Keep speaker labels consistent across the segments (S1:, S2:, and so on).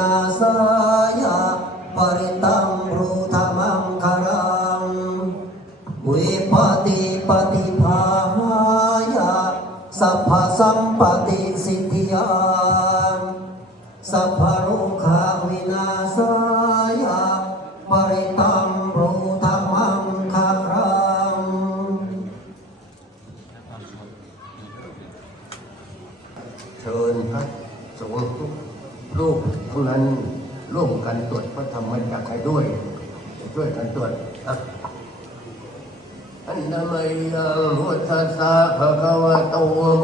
S1: นาสายาปริตา
S2: Om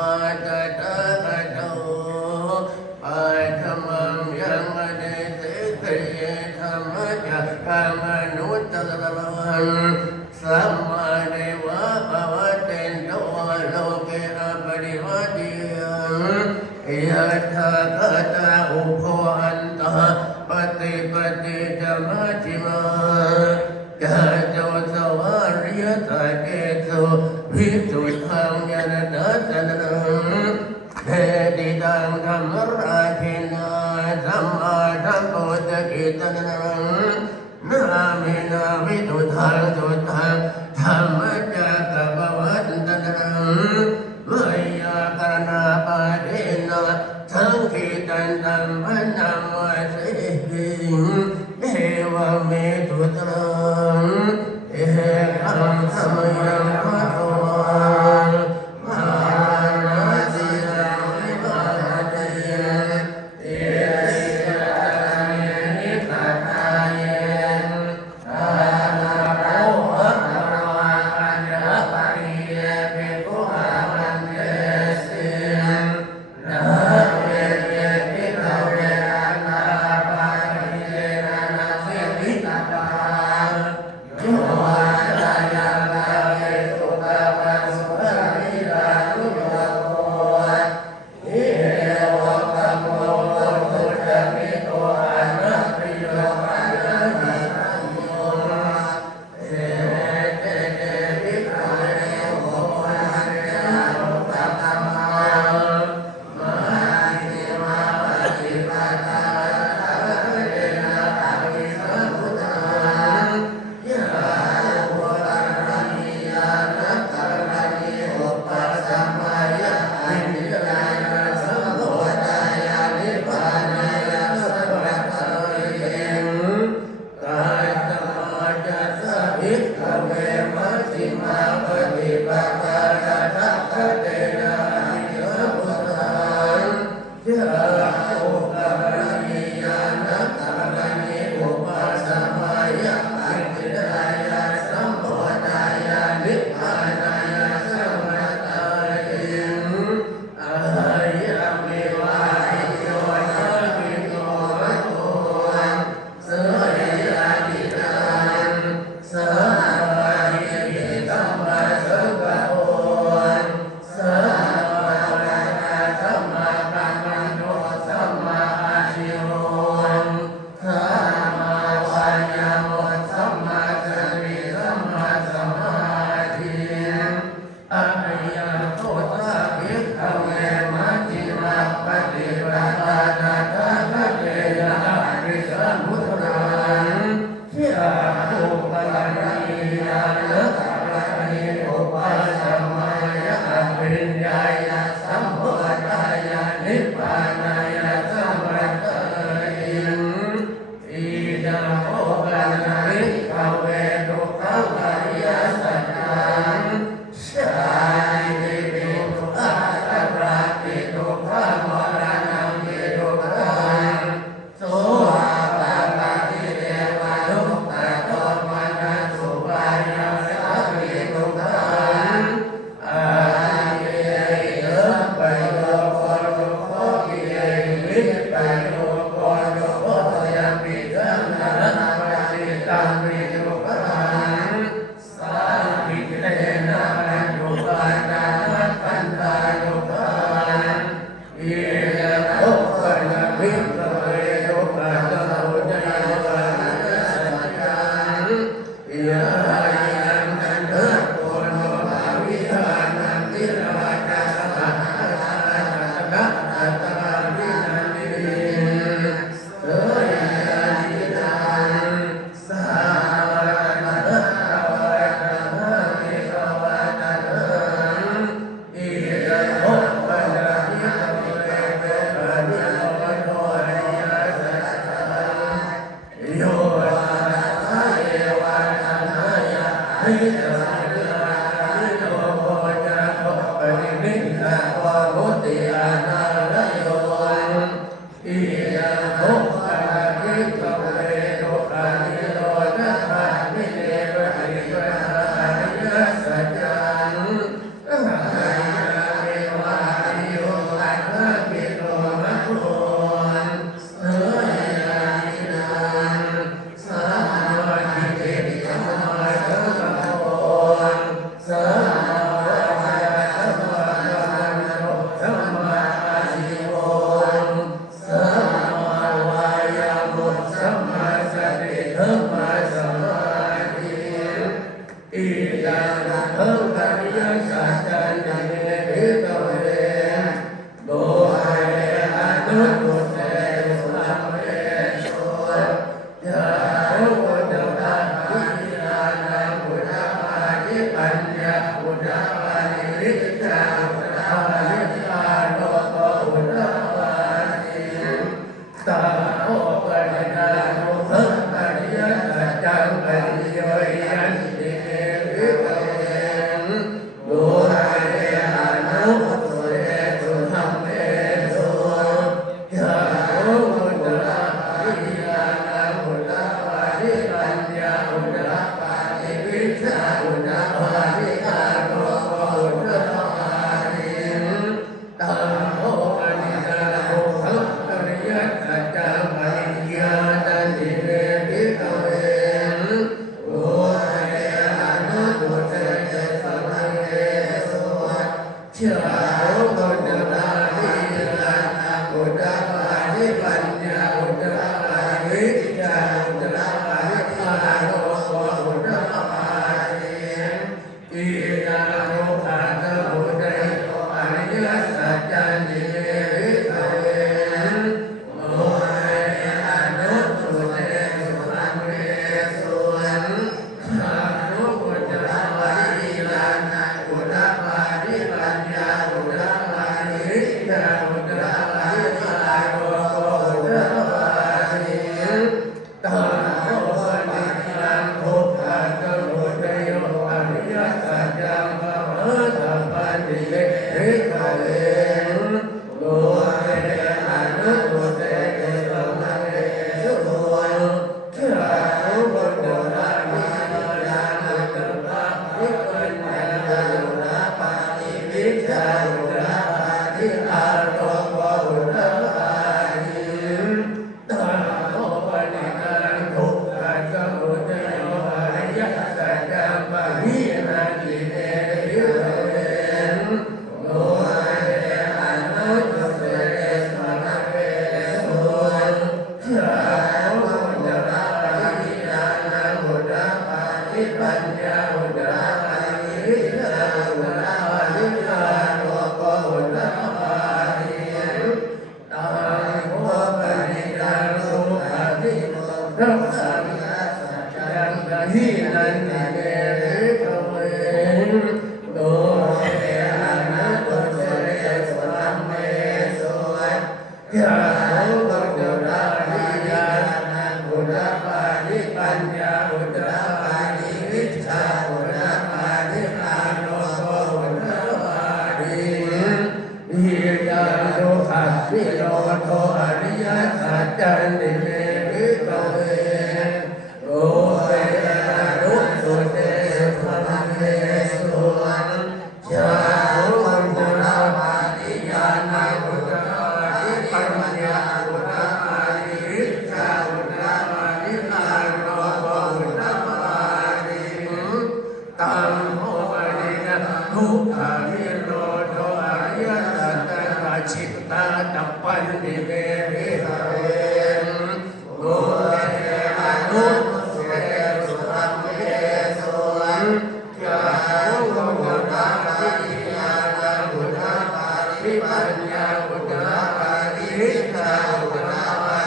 S2: ต ธัง Amen. I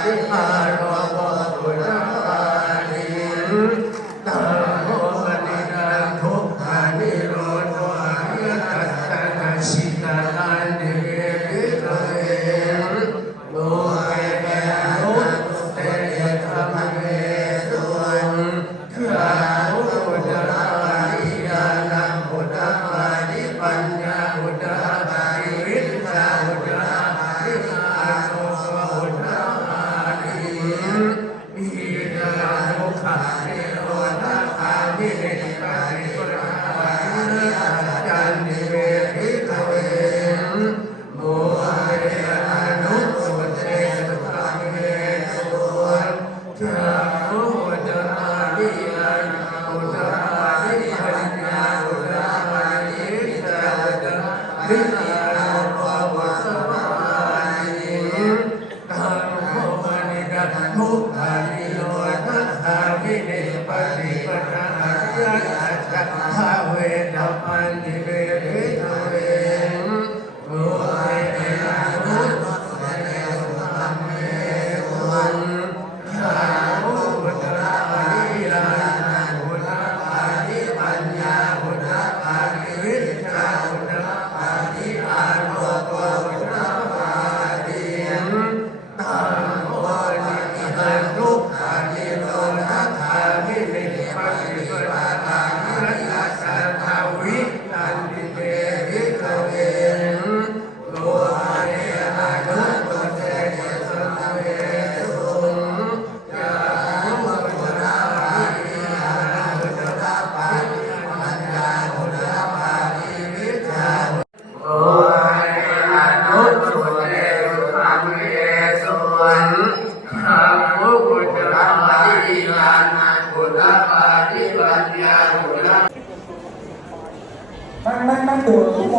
S2: ร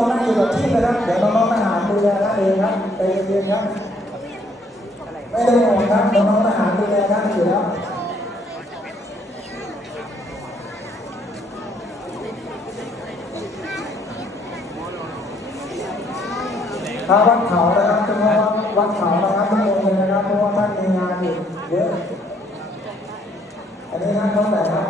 S2: อยู่ทุกคนนั่งอยู่กับที่เลยครับเดี๋
S3: ยวน้องๆทหารดูแลท่านเองครับใจเรียนครับไม่ต้องห่วงครับน้องๆทหารดูแลท่านอยู่แล้วถ้าวัดเขานะครับเฉพาวัดเขานะครับทุกคนเลยนะครับเพราะว่าท่านมีงานอยู่เยอะอันนี้ท่านเท่าไหร่ครับ